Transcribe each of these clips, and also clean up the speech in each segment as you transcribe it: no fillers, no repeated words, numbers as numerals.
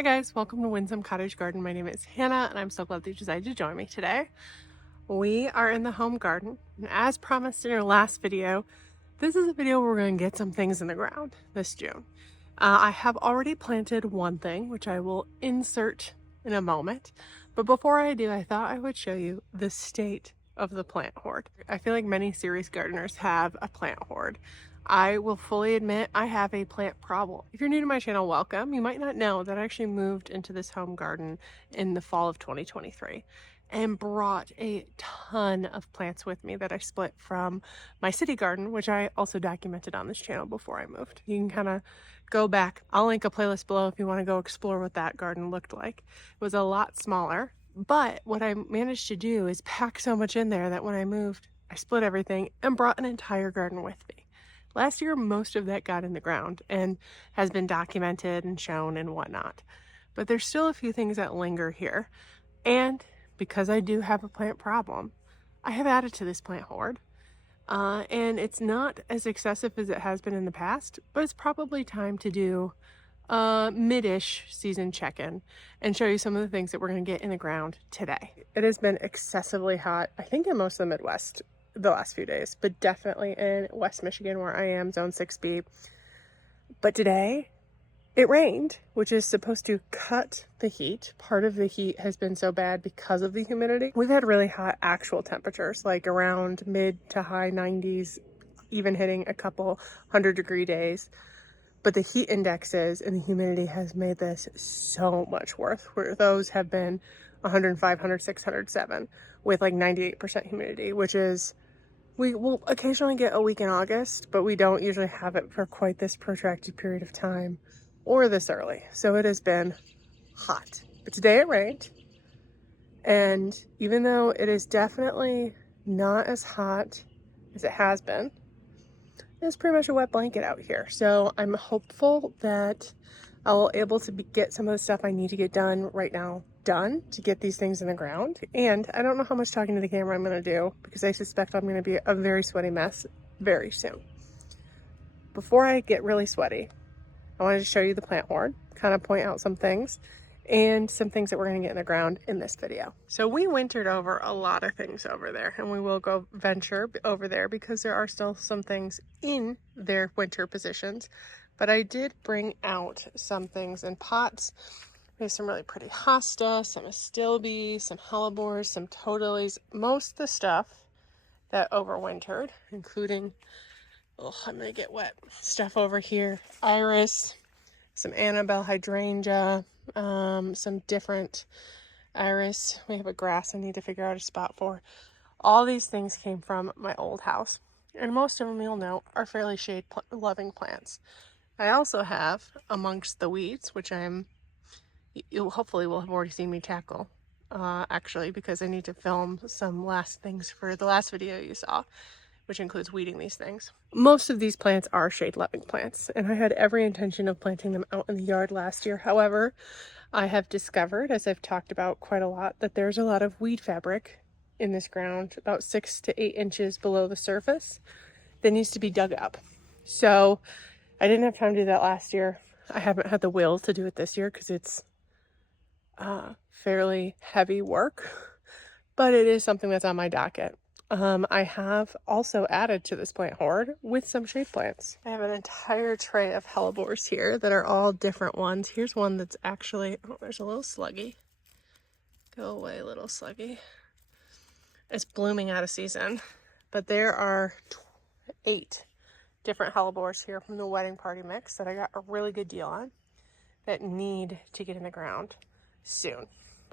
Hi guys, welcome to Windsome Cottage Garden. My name is Hannah and I'm so glad that you decided to join me today. We are in the home garden, and as promised in our last video, this is a video where we're going to get some things in the ground this June. I have already planted one thing, which I will insert in a moment, but before I do, I thought I would show you the state of the plant hoard. I feel like many serious gardeners have a plant hoard. I will fully admit I have a plant problem. If you're new to my channel, welcome. You might not know that I actually moved into this home garden in the fall of 2023 and brought a ton of plants with me that I split from my city garden, which I also documented on this channel before I moved. You can kind of go back. I'll link a playlist below if you want to go explore what that garden looked like. It was a lot smaller, but what I managed to do is pack so much in there that when I moved, I split everything and brought an entire garden with me. Last year, most of that got in the ground and has been documented and shown and whatnot. But there's still a few things that linger here. And because I do have a plant problem, I have added to this plant hoard. And it's not as excessive as it has been in the past, but it's probably time to do a mid-ish season check-in and show you some of the things that we're going to get in the ground today. It has been excessively hot, I think in most of the Midwest the last few days, but definitely in West Michigan where I am, zone 6B. But today it rained, which is supposed to cut the heat. Part of the heat has been so bad because of the humidity. We've had really hot actual temperatures, like around mid to high 90s, even hitting a couple 100-degree days. But the heat indexes and the humidity has made this so much worse, where those have been 105, 106, 107 with like 98% humidity, which is, we will occasionally get a week in August, but we don't usually have it for quite this protracted period of time or this early. So it has been hot. But today it rained. And even though it is definitely not as hot as it has been, it's pretty much a wet blanket out here. So I'm hopeful that I'll able to get some of the stuff I need to get done right now done to get these things in the ground. And I don't know how much talking to the camera I'm going to do because I suspect I'm going to be a very sweaty mess very soon. Before I get really sweaty, I wanted to show you the plant hoard, kind of point out some things and some things that we're going to get in the ground in this video. So we wintered over a lot of things over there, and we will go venture over there because there are still some things in their winter positions. But I did bring out some things in pots. We have some really pretty hosta, some astilbe, some hellebores, some totalies, most of the stuff that overwintered, including, oh, I'm gonna get wet, stuff over here, iris, some Annabelle hydrangea, some different iris. We have a grass I need to figure out a spot for. All these things came from my old house, and most of them, you'll know, are fairly shade loving plants. I also have, amongst the weeds, which you hopefully will have already seen me tackle, actually, because I need to film some last things for the last video you saw, which includes weeding these things. Most of these plants are shade-loving plants, and I had every intention of planting them out in the yard last year. However, I have discovered, as I've talked about quite a lot, that there's a lot of weed fabric in this ground, about 6 to 8 inches below the surface, that needs to be dug up. So I didn't have time to do that last year. I haven't had the will to do it this year because it's fairly heavy work, but it is something that's on my docket. I have also added to this plant hoard with some shade plants. I have an entire tray of hellebores here that are all different ones. Here's one that's actually, oh, there's a little sluggy. Go away, little sluggy. It's blooming out of season, but there are 8 different hellebores here from the wedding party mix that I got a really good deal on that need to get in the ground soon.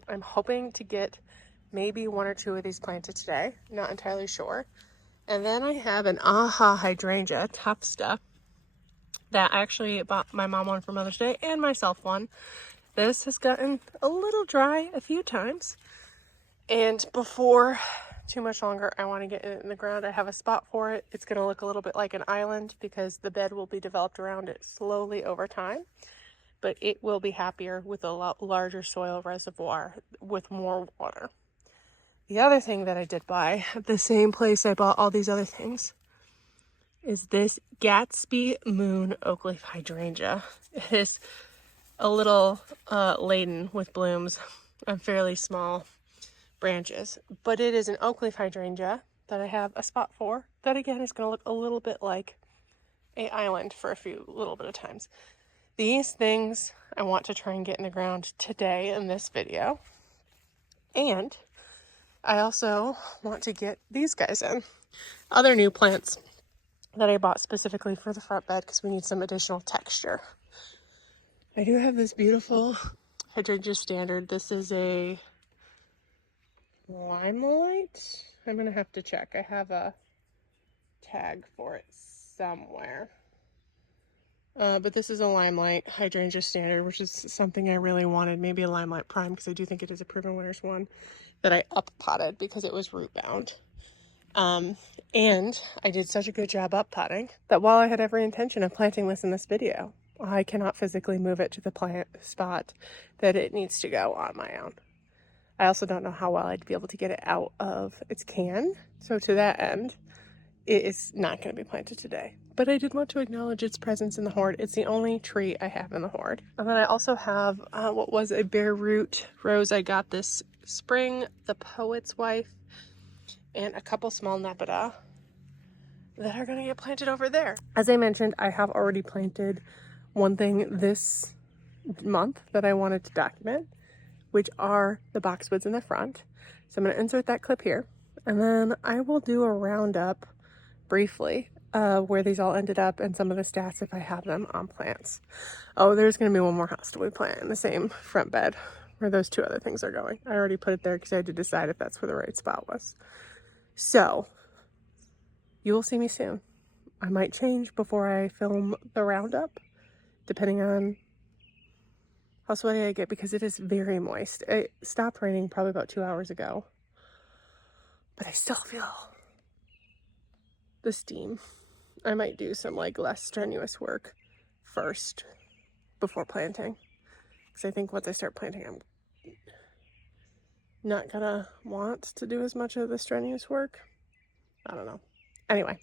I'm hoping to get maybe 1 or 2 of these planted today, not entirely sure. And then I have an Aha hydrangea, tough stuff, that I actually bought my mom one for Mother's Day and myself one. This has gotten a little dry a few times, and before too much longer I want to get it in the ground. I have a spot for it. It's going to look a little bit like an island because the bed will be developed around it slowly over time, but it will be happier with a lot larger soil reservoir with more water. The other thing that I did buy at the same place I bought all these other things is this Gatsby Moon oak leaf hydrangea. It is a little laden with blooms on fairly small branches. But it is an oak leaf hydrangea that I have a spot for. That again is going to look a little bit like an island for a few little bit of times. These things I want to try and get in the ground today in this video. And I also want to get these guys in. Other new plants that I bought specifically for the front bed because we need some additional texture. I do have this beautiful hydrangea standard. This is a limelight. I'm going to have to check. I have a tag for it somewhere. But this is a limelight hydrangea standard, which is something I really wanted. Maybe a limelight prime because I do think it is a proven winners one that I up potted because it was root bound. And I did such a good job up potting that while I had every intention of planting this in this video, I cannot physically move it to the plant spot that it needs to go on my own. I also don't know how well I'd be able to get it out of its can. So to that end, it is not going to be planted today. But I did want to acknowledge its presence in the Hoard. It's the only tree I have in the Hoard. And then I also have what was a bare root rose I got this spring, the Poet's Wife, and a couple small Nepeta that are going to get planted over there. As I mentioned, I have already planted one thing this month that I wanted to document, which are the boxwoods in the front. So I'm going to insert that clip here, and then I will do a roundup briefly where these all ended up and some of the stats if I have them on plants. Oh, there's going to be one more hostily plant in the same front bed where those two other things are going. I already put it there because I had to decide if that's where the right spot was. So you will see me soon. I might change before I film the roundup, depending on how sweaty I get, because it is very moist. It stopped raining probably about 2 hours ago, but I still feel the steam. I might do some like less strenuous work first before planting, because I think once I start planting, I'm not gonna want to do as much of the strenuous work. I don't know. Anyway,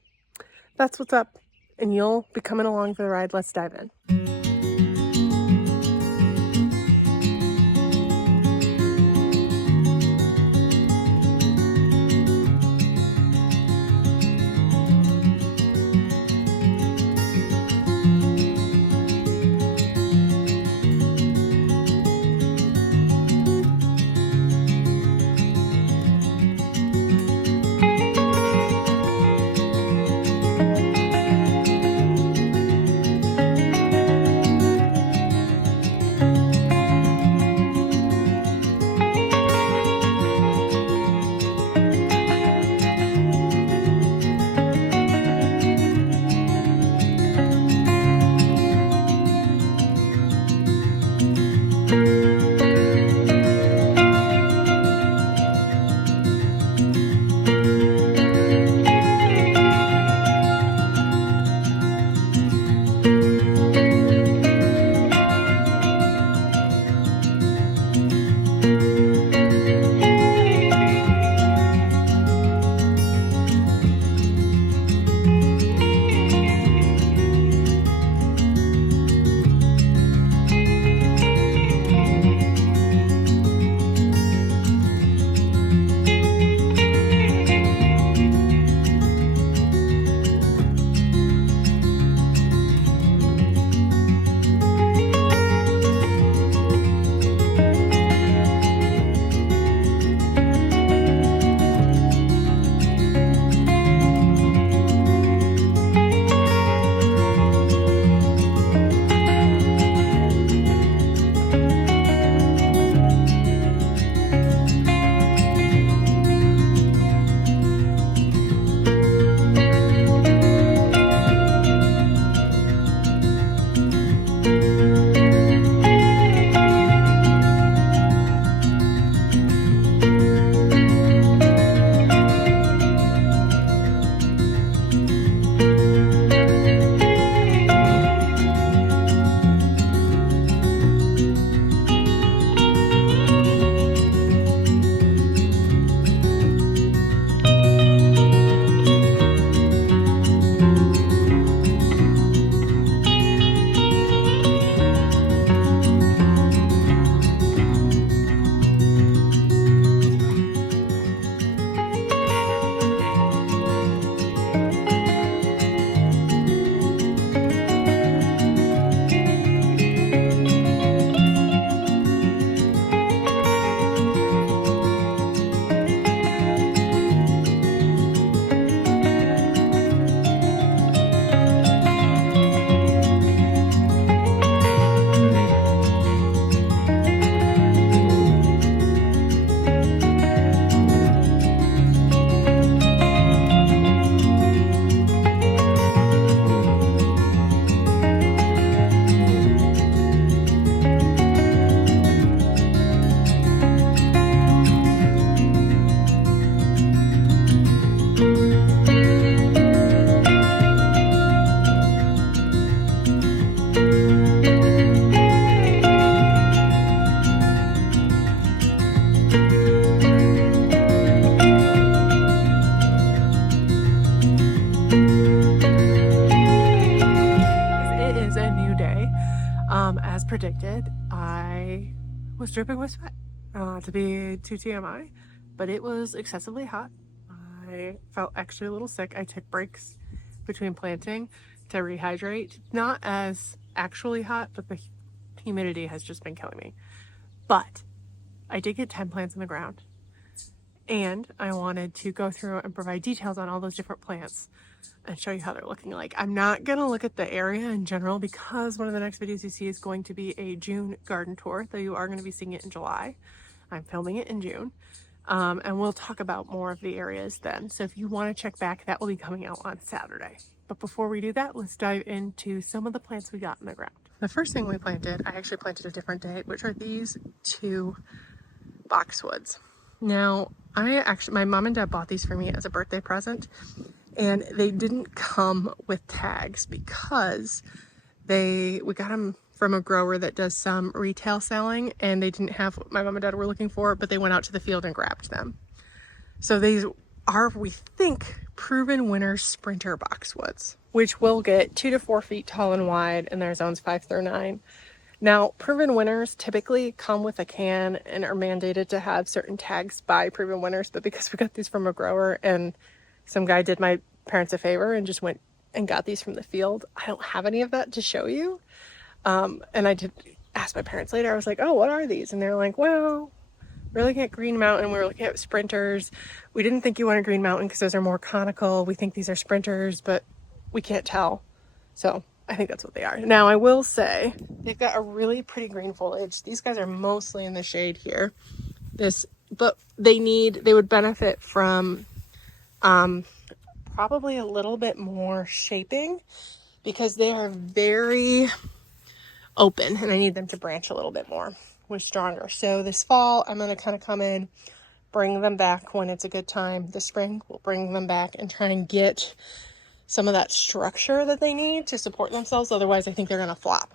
that's what's up, and you'll be coming along for the ride. Let's dive in. I was dripping with sweat, to be too TMI, but it was excessively hot. I felt actually a little sick. I took breaks between planting to rehydrate. Not as actually hot, but the humidity has just been killing me. But I did get 10 plants in the ground, and I wanted to go through and provide details on all those different plants and show you how they're looking like. I'm not going to look at the area in general because one of the next videos you see is going to be a June garden tour, though you are going to be seeing it in July. I'm filming it in June. And we'll talk about more of the areas then. So if you want to check back, that will be coming out on Saturday. But before we do that, let's dive into some of the plants we got in the ground. The first thing we planted, I actually planted a different day, which are these two boxwoods. Now, my mom and dad bought these for me as a birthday present, and they didn't come with tags because we got them from a grower that does some retail selling, and they didn't have what my mom and dad were looking for, but they went out to the field and grabbed them. So these are, we think, proven winner sprinter boxwoods, which will get 2 to 4 feet tall and wide in their zones 5 through 9. Now, proven winners typically come with a can and are mandated to have certain tags by proven winners, but because we got these from a grower and some guy did my parents a favor and just went and got these from the field, I don't have any of that to show you. And I did ask my parents later, I was like, oh, what are these? And they're like, well, we're looking at Green Mountain, we're looking at sprinters. We didn't think you wanted Green Mountain because those are more conical. We think these are sprinters, but we can't tell. So I think that's what they are. Now, I will say they've got a really pretty green foliage. These guys are mostly in the shade here. But they would benefit from probably a little bit more shaping because they are very open and I need them to branch a little bit more with stronger. So this fall, I'm going to kind of come in, bring them back when it's a good time. This spring, we'll bring them back and try and get some of that structure that they need to support themselves. Otherwise, I think they're going to flop,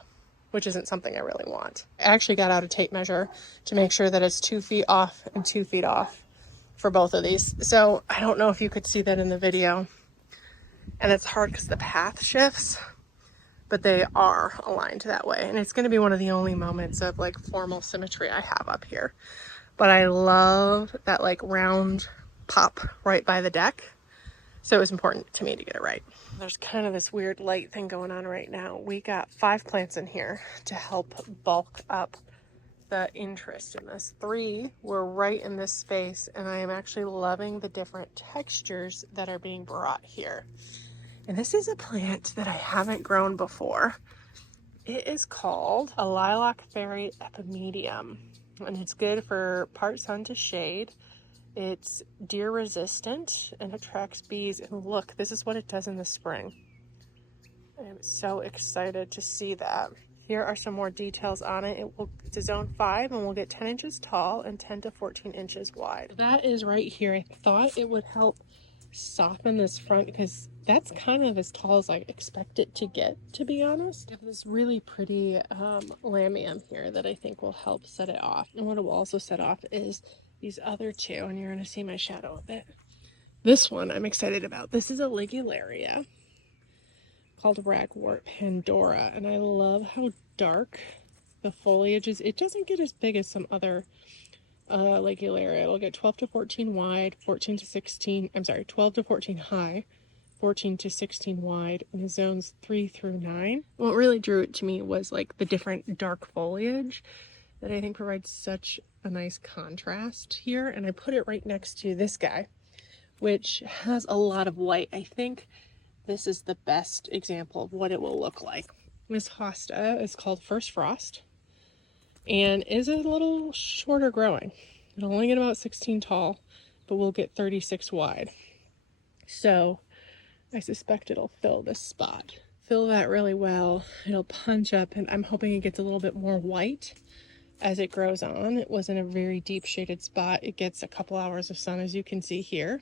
which isn't something I really want. I actually got out a tape measure to make sure that it's 2 feet off and 2 feet off for both of these. So I don't know if you could see that in the video. And it's hard because the path shifts, but they are aligned that way. And it's going to be one of the only moments of like formal symmetry I have up here. But I love that like round pop right by the deck. So it was important to me to get it right. There's kind of this weird light thing going on right now. We got 5 plants in here to help bulk up the interest in this. 3 were right in this space, and I am actually loving the different textures that are being brought here. And this is a plant that I haven't grown before. It is called a lilac fairy epimedium, and it's good for part sun to shade. It's deer resistant and attracts bees. And look, this is what it does in the spring. I am so excited to see that. Here are some more details on it. It's a zone 5 and will get 10 inches tall and 10 to 14 inches wide. That is right here. I thought it would help soften this front because that's kind of as tall as I expect it to get, to be honest. I have this really pretty lamium here that I think will help set it off. And what it will also set off is these other 2, and you're going to see my shadow a bit. This one I'm excited about. This is a ligularia called ragwort Pandora, and I love how dark the foliage is. It doesn't get as big as some other ligularia. It'll get 12 to 14 wide, 12 to 14 high, 14 to 16 wide in the zones 3 through 9. What really drew it to me was like the different dark foliage that I think provides such a nice contrast here. And I put it right next to this guy, which has a lot of white. I think this is the best example of what it will look like. This hosta is called First Frost and is a little shorter growing. It'll only get about 16 tall, but we'll get 36 wide. So I suspect it'll fill this spot. Fill that really well. It'll punch up, and I'm hoping it gets a little bit more white as it grows on. It was in a very deep shaded spot. It gets a couple hours of sun, as you can see here.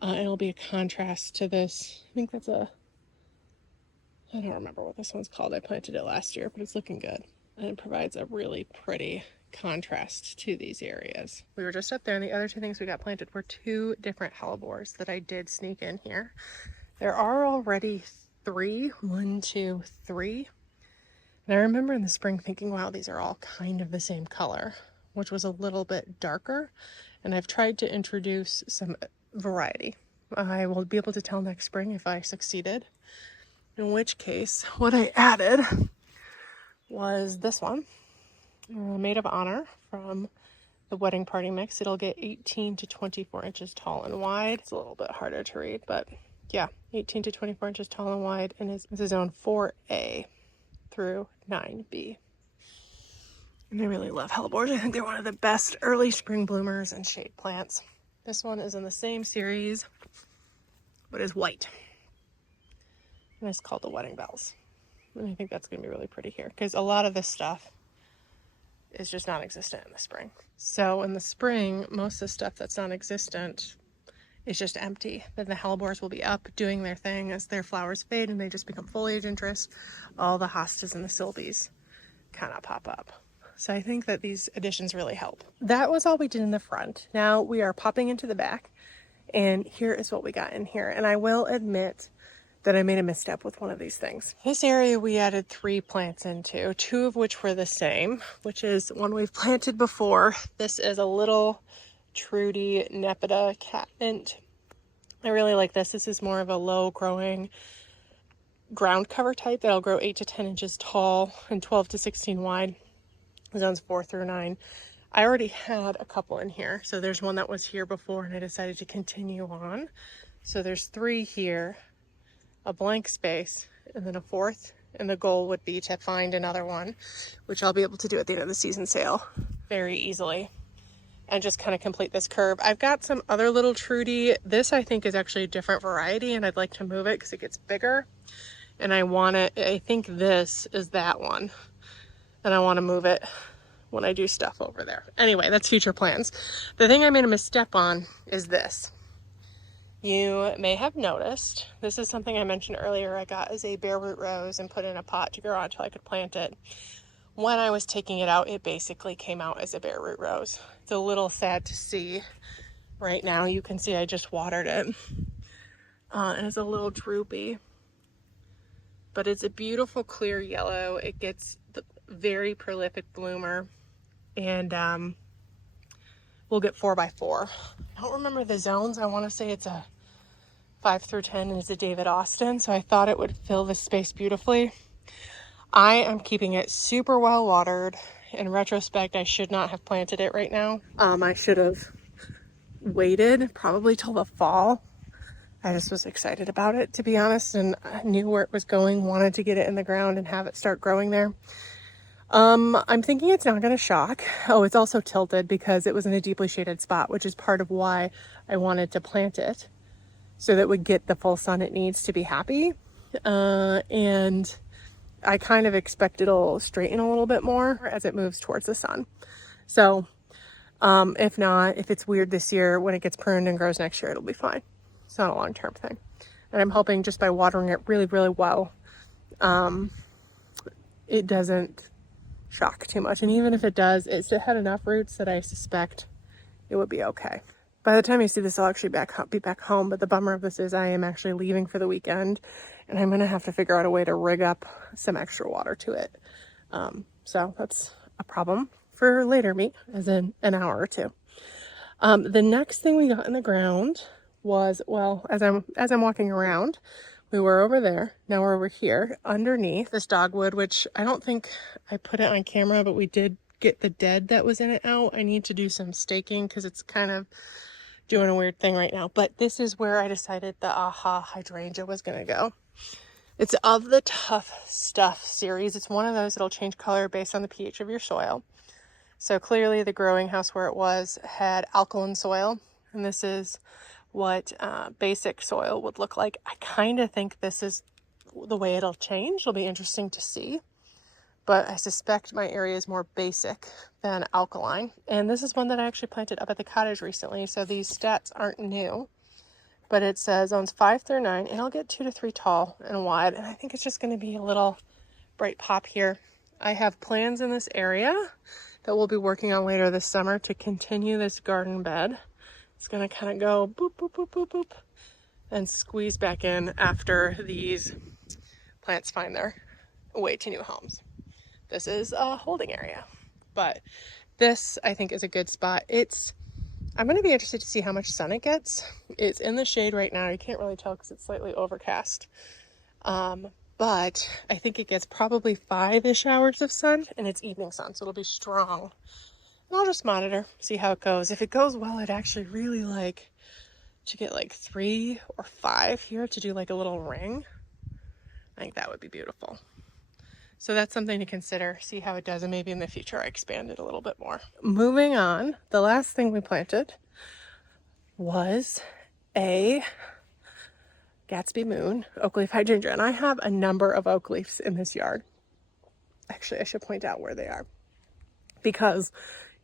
And it'll be a contrast to this. I think that's I don't remember what this one's called. I planted it last year, but it's looking good. And it provides a really pretty contrast to these areas. We were just up there, and the other 2 things we got planted were 2 different hellebores that I did sneak in here. There are already 3, 1, 2, 3 And I remember in the spring thinking, wow, these are all kind of the same color, which was a little bit darker. And I've tried to introduce some variety. I will be able to tell next spring if I succeeded. In which case, what I added was this one, Maid of Honor from the Wedding Party Mix. It'll get 18 to 24 inches tall and wide. It's a little bit harder to read, but yeah, 18 to 24 inches tall and wide, and is zone 4A through 9B. And I really love hellebores. I think they're one of the best early spring bloomers and shade plants. This one is in the same series, but is white. And it's called the Wedding Bells. And I think that's going to be really pretty here because a lot of this stuff is just non-existent in the spring. So in the spring, most of the stuff that's non-existent is just empty. Then the hellebores will be up doing their thing as their flowers fade and they just become foliage interest. All the hostas and the sylvies kind of pop up. So I think that these additions really help. That was all we did in the front. Now we are popping into the back, and here is what we got in here. And I will admit that I made a misstep with one of these things. This area we added 3 plants into, 2 of which were the same, which is one we've planted before. This is a little Trudy Nepeta catmint. I really like this. This is more of a low growing ground cover type that'll grow 8 to 10 inches tall and 12 to 16 wide. Zones 4 through 9. I already had a couple in here. So there's one that was here before and I decided to continue on. So there's 3 here, a blank space, and then a 4th. And the goal would be to find another one, which I'll be able to do at the end of the season sale very easily. And just kind of complete this curve. I've got some other little Trudy. This I think is actually a different variety and I'd like to move it because it gets bigger. And I want it, I think this is that one. And I want to move it when I do stuff over there. Anyway, that's future plans. The thing I made a misstep on is this. You may have noticed, this is something I mentioned earlier, I got as a bare root rose and put in a pot to grow out until I could plant it. When I was taking it out, it basically came out as a bare root rose. It's a little sad to see. Right now, you can see I just watered it. And it's a little droopy. But it's a beautiful clear yellow. It gets the very prolific bloomer. And we'll get 4x4. I don't remember the zones. I want to say it's a 5 through 10 and it's a David Austin. So I thought it would fill this space beautifully. I am keeping it super well watered. In retrospect, I should not have planted it right now. I should have waited probably till the fall. I just was excited about it, to be honest, and I knew where it was going, wanted to get it in the ground and have it start growing there. I'm thinking it's not going to shock. Oh, it's also tilted because it was in a deeply shaded spot, which is part of why I wanted to plant it, so that it would get the full sun it needs to be happy. And I kind of expect it'll straighten a little bit more as it moves towards the sun. So if not, if it's weird this year, when it gets pruned and grows next year, it'll be fine. It's not a long-term thing. And I'm hoping just by watering it really, really well, it doesn't shock too much. And even if it does, it had enough roots that I suspect it would be okay. By the time you see this, I'll actually be back home. But the bummer of this is I am actually leaving for the weekend, and I'm going to have to figure out a way to rig up some extra water to it. So that's a problem for later me, as in an hour or 2. The next thing we got in the ground was, well, as I'm walking around, we were over there. Now we're over here underneath this dogwood, which I don't think I put it on camera, but we did get the dead that was in it out. I need to do some staking because it's kind of doing a weird thing right now. But this is where I decided the Aha hydrangea was going to go. It's of the Tough Stuff series. It's one of those that'll change color based on the pH of your soil. So clearly the growing house where it was had alkaline soil, and this is what basic soil would look like. I kind of think this is the way it'll change. It'll be interesting to see, but I suspect my area is more basic than alkaline. And this is one that I actually planted up at the cottage recently, so these stats aren't new, but it says zones 5 through 9, and it'll get 2 to 3 tall and wide, and I think it's just going to be a little bright pop here. I have plans in this area that we'll be working on later this summer to continue this garden bed. It's going to kind of go boop, boop, boop, boop, boop, and squeeze back in after these plants find their way to new homes. this is a holding area. But this, I think, is a good spot. I'm going to be interested to see how much sun it gets. It's in the shade right now. You can't really tell because it's slightly overcast. But I think it gets probably 5-ish hours of sun, and it's evening sun, so it'll be strong. And I'll just monitor, see how it goes. If it goes well, I'd actually really like to get like 3 or 5 here to do like a little ring. I think that would be beautiful. So that's something to consider, see how it does, and maybe in the future I expand it a little bit more. Moving on, the last thing we planted was a Gatsby Moon oak leaf hydrangea, and I have a number of oak leaves in this yard. Actually, I should point out where they are, because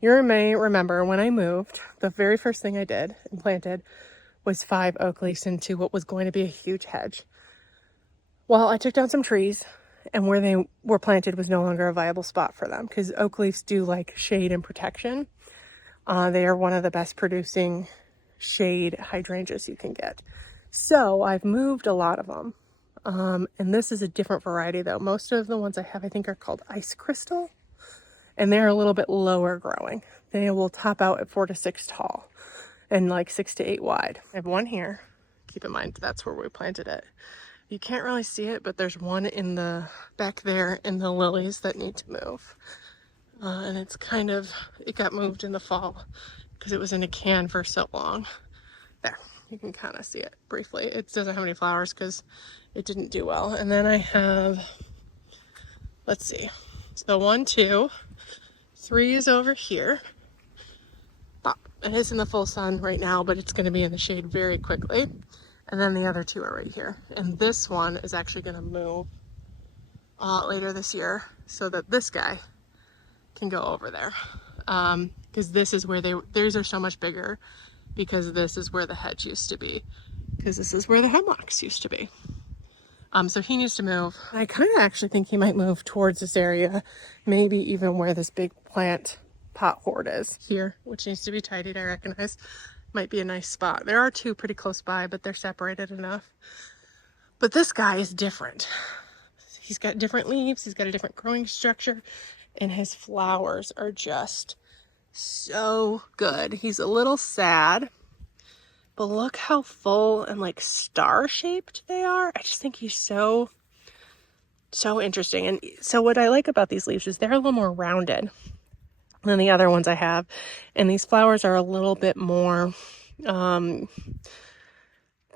you may remember when I moved, the very first thing I did and planted was 5 oak leaves into what was going to be a huge hedge. Well, I took down some trees, and where they were planted was no longer a viable spot for them, because oak leaves do like shade and protection. They are one of the best producing shade hydrangeas you can get. So I've moved a lot of them. And this is a different variety though. Most of the ones I have, I think, are called ice crystal, and they're a little bit lower growing. They will top out at 4 to 6 tall and like 6 to 8 wide. I have one here. Keep in mind, that's where we planted it. You can't really see it, but there's one in the back there in the lilies that need to move. And it got moved in the fall because it was in a can for so long. There, you can kind of see it briefly. It doesn't have any flowers because it didn't do well. And then I have, let's see. So 1, 2, 3 is over here. It is in the full sun right now, but it's going to be in the shade very quickly. And then the other 2 are right here. And this one is actually going to move later this year so that this guy can go over there. Because this is where theirs are so much bigger, because this is where the hedge used to be. Because this is where the hemlocks used to be. So he needs to move. I kind of actually think he might move towards this area, maybe even where this big plant pot hoard is here, which needs to be tidied, I recognize. Might be a nice spot. There are 2 pretty close by, but they're separated enough. But this guy is different. He's got different leaves, he's got a different growing structure, and his flowers are just so good. He's a little sad, but look how full and like star-shaped they are. I just think he's so interesting. And so what I like about these leaves is they're a little more rounded than the other ones I have, and these flowers are a little bit more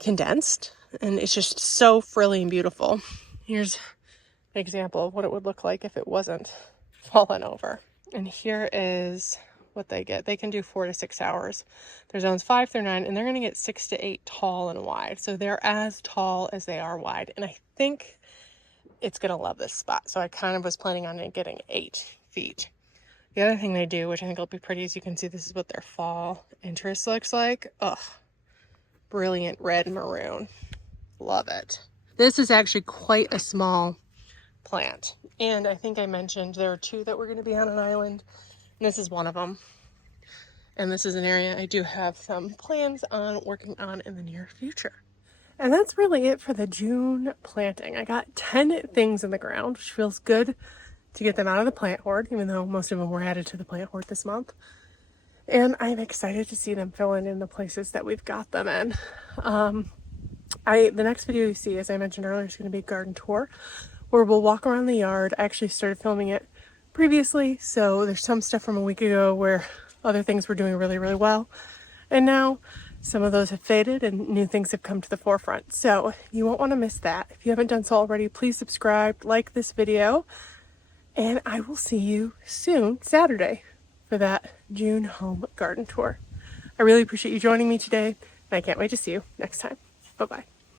condensed, and it's just so frilly and beautiful. Here's an example of what it would look like if it wasn't fallen over. And here is what they get. They can do 4 to 6 hours. They're zones 5 through 9, and they're going to get 6 to 8 tall and wide. So they're as tall as they are wide, and I think it's going to love this spot. So I kind of was planning on it getting 8 feet. The other thing they do, which I think will be pretty, as you can see, this is what their fall interest looks like. Ugh, brilliant red and maroon. Love it. This is actually quite a small plant. And I think I mentioned there are 2 that were going to be on an island. And this is one of them. And this is an area I do have some plans on working on in the near future. And that's really it for the June planting. I got 10 things in the ground, which feels good to get them out of the plant hoard, even though most of them were added to the plant hoard this month. And I'm excited to see them filling in the places that we've got them in. The next video you see, as I mentioned earlier, is going to be a garden tour where we'll walk around the yard. I actually started filming it previously, so there's some stuff from a week ago where other things were doing really, really well. And now some of those have faded and new things have come to the forefront. So you won't want to miss that. If you haven't done so already, please subscribe, like this video, and I will see you soon, Saturday, for that June home garden tour. I really appreciate you joining me today, and I can't wait to see you next time. Bye-bye.